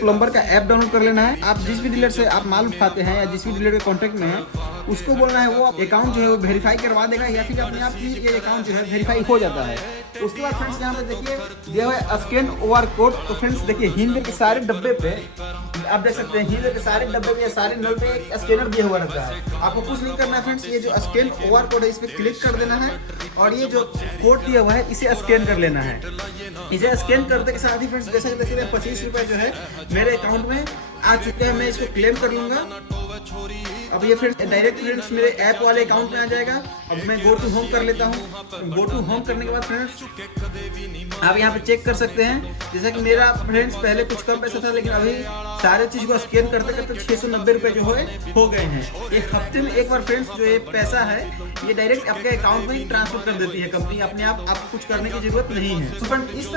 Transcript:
Plumber का app download कर लेना है। आप जिस भी डीलर से आप माल उठाते हैं या जिस भी डीलर के कांटेक्ट में है, उसको बोलना है वो अकाउंट जो है वो वेरीफाई करवा देगा, या फिर अपने आप ही ये अकाउंट जो है वेरीफाई हो जाता है। उसके बाद फ्रेंड्स यहाँ पे देखिए दिया हुआ है स्कैन ओआर कोड। तो फ्रेंड्स देखिए हिंद के सारे डब्बे पे आप देख सकते हैं, हिंद के सारे डब्बे पे या सारे नल पे एक स्कैनर दिया हुआ रहता है। आपको कुछ नहीं करना है फ्रेंड्स, ये जो स्कैन ओआर कोड है इस पर क्लिक कर देना है और ये जो कोड दिया हुआ है इसे स्कैन कर लेना है। इसे स्कैन करने के साथ ही फ्रेंड्स जैसे कि देखिए 25 रुपये जो है मेरे अकाउंट में आ चुके हैं। मैं इसको क्लेम कर लूंगा। अब ये फ्रेंड्स डायरेक्ट फ्रेंड्स मेरे ऐप वाले अकाउंट में आ जाएगा। अब मैं गो टू होम कर लेता हूँ। गो टू होम करने के बाद फ्रेंड्स आप यहाँ पे चेक कर सकते हैं, जैसे कि मेरा फ्रेंड्स पहले कुछ कम पैसा था, लेकिन अभी सारे चीज को स्कैन करते करते 690 रुपये जो हो गए हैं। ये हफ्ते में एक बार फ्रेंड्स जो ये पैसा है ये डायरेक्ट आपके अकाउंट में ही ट्रांसफर कर देती है कंपनी, अपने आप आपको कुछ करने की जरूरत नहीं है। तो फ्रेंड्स इस तरह